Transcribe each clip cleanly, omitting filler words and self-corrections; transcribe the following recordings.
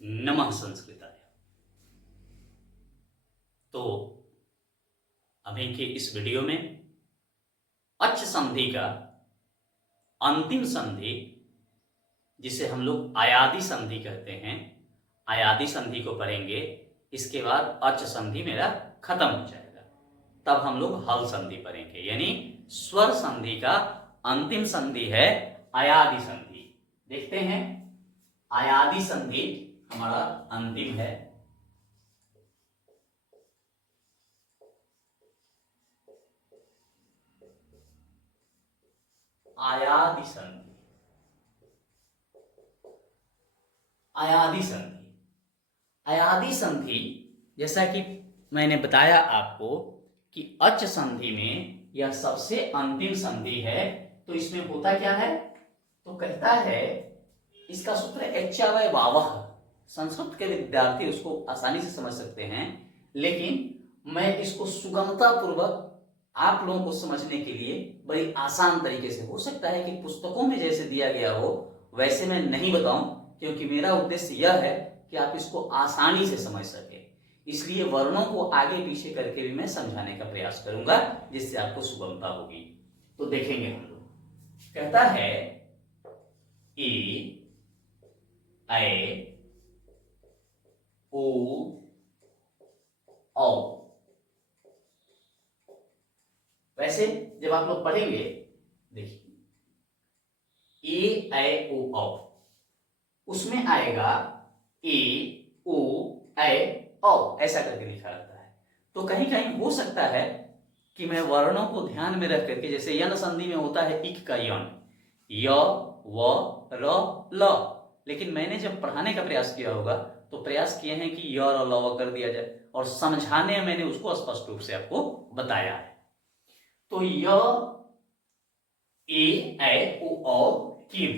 नमः संस्कृताय। तो अभी के इस वीडियो में अच संधि का अंतिम संधि, जिसे हम लोग अयादि संधि कहते हैं, अयादि संधि को पढ़ेंगे। इसके बाद अच संधि मेरा खत्म हो जाएगा, तब हम लोग हल संधि पढ़ेंगे। यानी स्वर संधि का अंतिम संधि है अयादि संधि। देखते हैं, अयादि संधि हमारा अंतिम है। अयादि संधि, अयादि संधि, अयादि संधि जैसा कि मैंने बताया आपको कि अच संधि में यह सबसे अंतिम संधि है। तो इसमें होता क्या है, तो कहता है इसका सूत्र एच्चावय वावः। संस्कृत के विद्यार्थी उसको आसानी से समझ सकते हैं, लेकिन मैं इसको सुगमता पूर्वक आप लोगों को समझने के लिए बड़ी आसान तरीके से, हो सकता है कि पुस्तकों में जैसे दिया गया हो वैसे मैं नहीं बताऊं, क्योंकि मेरा उद्देश्य यह है कि आप इसको आसानी से समझ सके। इसलिए वर्णों को आगे पीछे करके भी मैं समझाने का प्रयास करूंगा, जिससे आपको सुगमता होगी। तो देखेंगे हम लोग, कहता है ए ऐ ओ औ। वैसे जब आप लोग पढ़ेंगे, देखिए ए ऐ ओ औ, उसमें आएगा ए ओ ऐ औ, ऐसा करके लिखा रहता है। तो कहीं कहीं हो सकता है कि मैं वर्णों को ध्यान में रख करके, जैसे यन संधि में होता है इक का यन, य व र ल, लेकिन मैंने जब पढ़ाने का प्रयास किया होगा तो प्रयास किए हैं कि य र ल व कर दिया जाए, और समझाने में मैंने उसको स्पष्ट रूप से आपको बताया है। तो य ए ऐ ओ औ के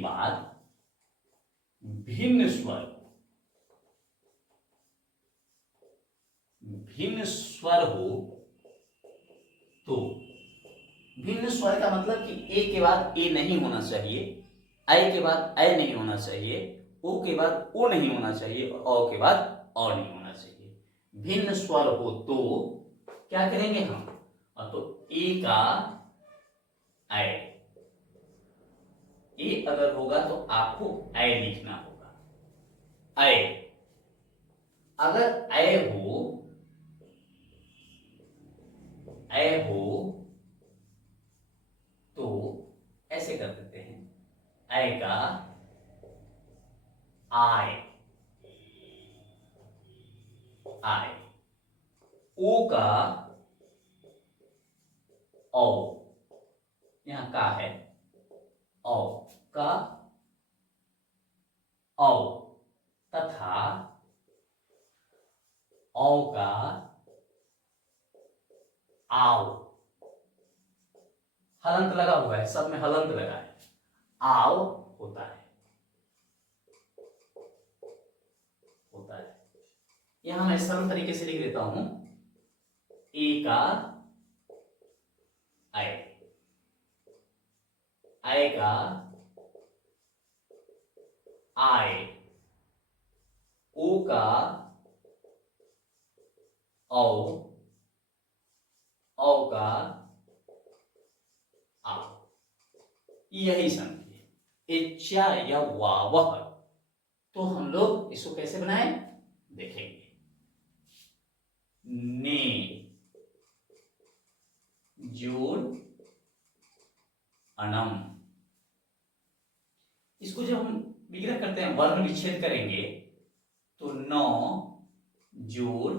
बाद भिन्न स्वर, भिन्न स्वर हो, तो भिन्न स्वर का मतलब कि ए के बाद ए नहीं होना चाहिए, ऐ के बाद ऐ नहीं होना चाहिए, ओ के बाद ओ नहीं होना चाहिए, और औ के बाद औ नहीं होना चाहिए। भिन्न स्वर हो तो क्या करेंगे हम, तो ए का ऐ, ए अगर होगा तो आपको ऐ लिखना होगा। ऐ अगर ऐ हो तो ऐसे कर देते हैं, ऐ का आय, आय, ओ का औ, यहां का है, औ का औ, तथा औ का आओ। हलंत लगा हुआ है, सब में हलंत लगा है, आओ होता है, होता है। यहां मैं सरल तरीके से लिख देता हूं, ए का ऐ, ऐ का आय, ओ का औ, औ का आ। यही संधि है, इच्छा या वावह। तो हम लोग इसको कैसे बनाए देखेंगे। ने जोड़ अनम, इसको जब हम विग्रह करते हैं, वर्ण विच्छेद करेंगे, तो नौ जोड़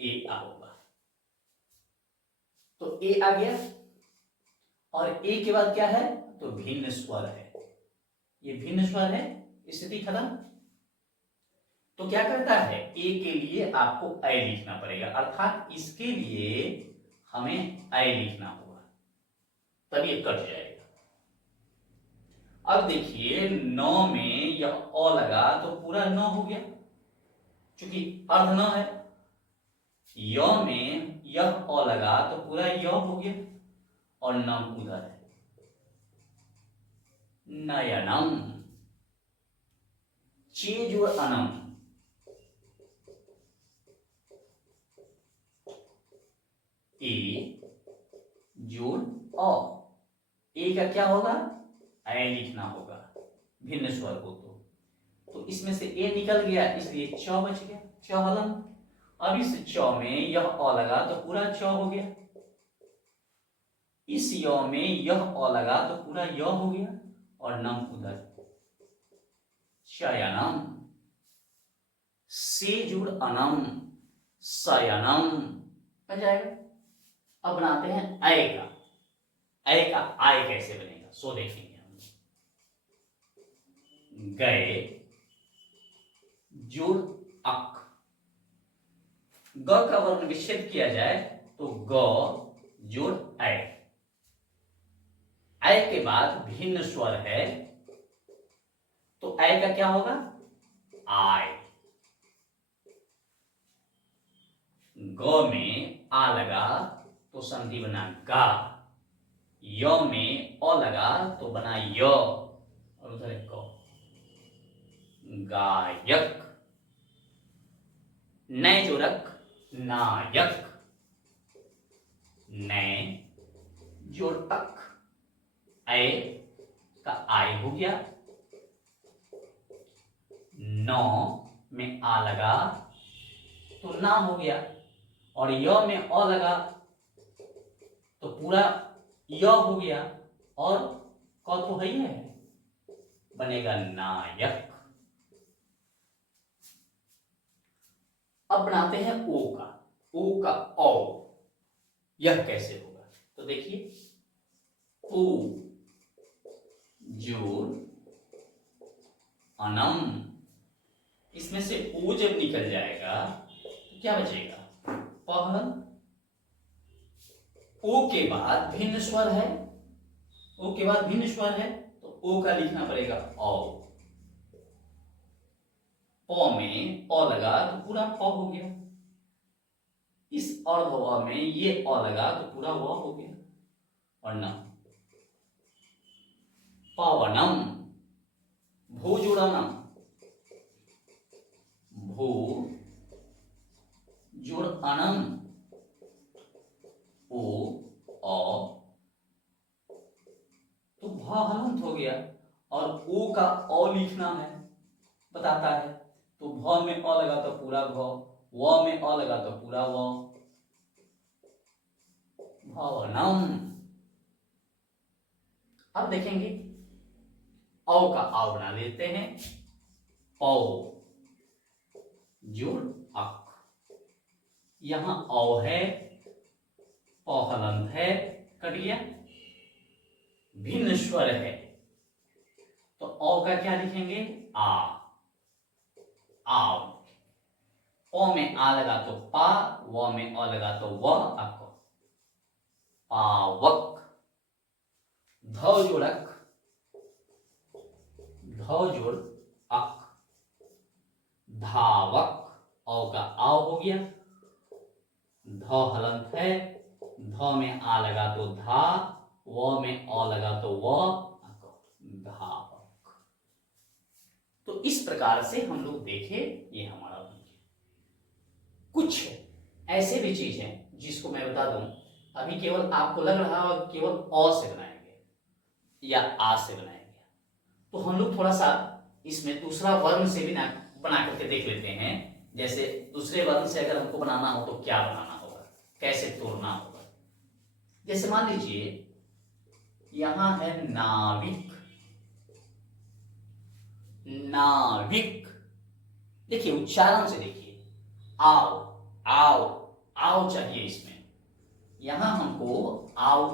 ए आ होगा। तो ए आ गया, और ए के बाद क्या है, तो भिन्न स्वर है, ये भिन्न स्वर है, स्थिति खत्म। तो क्या करता है, ए के लिए आपको ऐ लिखना पड़ेगा, अर्थात इसके लिए हमें ऐ लिखना होगा, तब ये कट जाएगा। अब देखिए, नौ में यह अ लगा तो पूरा नौ हो गया, क्योंकि अर्ध न है। य में यह अ लगा तो पूरा य हो गया, और न उधर है, नयनम। चे जोड़ अनम, ए जोड़ औ, ए का क्या होगा, ऐ लिखना होगा भिन्न स्वर को। तो इसमें से ए निकल गया, इसलिए च बच गया, च हलन। अब इस च में यह अ लगा तो पूरा च हो गया, इस य में यह अ लगा तो पूरा य हो गया, और नम उधर शयनम, से जुड़ अनम शयनम बन जाएगा। अब बनाते हैं अय का। अय का आय कैसे बनेगा सो देखेंगे हम। गए जोड़ अक, ग का वर्ण विच्छेद किया जाए तो ग जोड़ अय। अय के बाद भिन्न स्वर है तो अय का क्या होगा, आय। ग में आ लगा तो संधि बना गा, य में अ लगा तो बना य, और उधर एक क, गायक। नए जोड़क नायक, नए जोड़ अक, अय का आय हो गया, नौ में आ लगा तो ना हो गया, और य में अ लगा तो पूरा य हो गया, और क तो है ही है, बनेगा नायक। अब बनाते हैं ओ का। ओ का औ, यह कैसे होगा तो देखिए, ओ जोड़ अनम, इसमें से ओ जब निकल जाएगा तो क्या बचेगा, पहलन। ओ के बाद भिन्न स्वर है, ओ के बाद भिन्न स्वर है तो ओ का लिखना पड़ेगा औ। प में अ लगा तो पूरा प हो गया, इस अर्ध व में ये अ लगा तो पूरा व हो गया, और न पवनम, भू जुड़नम, भू जुड़ अनम, ओ अ तो भ हलंत हो गया, और ओ का अ लिखना है बताता है, तो भ में अ लगा तो पूरा भ, व में अ लगा तो पूरा व, भवनम। अब देखेंगे औ का आव बना लेते हैं, औ जोड़ अक, यहां औ है, प हलंत है, कट गया, भिन्न स्वर है तो औ का क्या लिखेंगे, आ, आव। ओ में आ लगा तो पा, व में अ लगा तो व, अक, पावक। ध जोड़क, ध जोड़ अक, धावक, औ का आव हो गया, ध हलंत है, ध में आ लगा तो धा, व में अ लगा तो व, अक, धावक। तो इस प्रकार से हम लोग देखे, ये हमारा बन गया। कुछ ऐसे भी चीज है जिसको मैं बता दूं, अभी केवल आपको लग रहा है केवल अ से बनाएंगे या आ से बनाएंगे, तो हम लोग थोड़ा सा इसमें दूसरा वर्ण से भी बना करके देख लेते हैं। जैसे दूसरे वर्ण से अगर हमको बनाना हो तो क्या बनाना होगा, कैसे तोड़ना होगा। जैसे मान लीजिए यहां है नाविक, नाविक, देखिए उच्चारण से देखिए, आओ आओ आओ चाहिए इसमें, यहां हमको आओ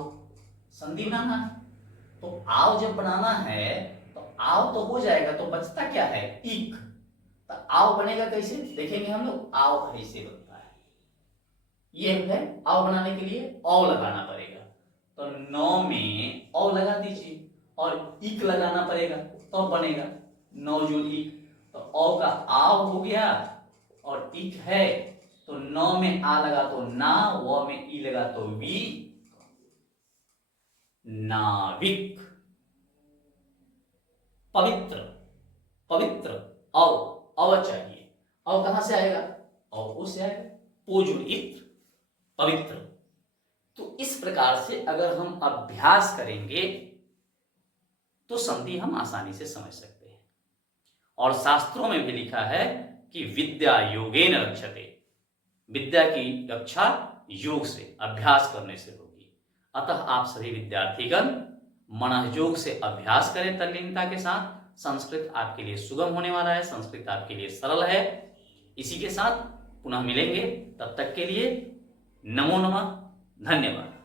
संधि बनाना है, तो आओ जब बनाना है तो आओ तो हो जाएगा, तो बचता क्या है, इक। तो आओ बनेगा कैसे देखेंगे हम लोग, आओ ऐसे बनता है, ये है आओ बनाने के लिए औ लगाना पड़ेगा, तो नौ में औ लगा दीजिए और इक लगाना पड़ेगा तो बनेगा नौ जो इक, तो औ का आव हो गया और इक है तो नौ में आ लगा तो ना, व में ई लगा तो वी, नाविक। पवित्र, पवित्र अव चाहिए। अव कहां से आएगा? अव से आएगा, पूजुड़ित पवित्र। तो इस प्रकार से अगर हम अभ्यास करेंगे तो संधि हम आसानी से समझ सकते हैं। और शास्त्रों में भी लिखा है कि विद्या योगेन रक्षते, विद्या की रक्षा योग से, अभ्यास करने से होगी। अतः आप सभी विद्यार्थीगण मनोयोग से अभ्यास करें तल्लीनता के साथ। संस्कृत आपके लिए सुगम होने वाला है, संस्कृत आपके लिए सरल है। इसी के साथ पुनः मिलेंगे, तब तक के लिए नमो नमः, धन्यवाद।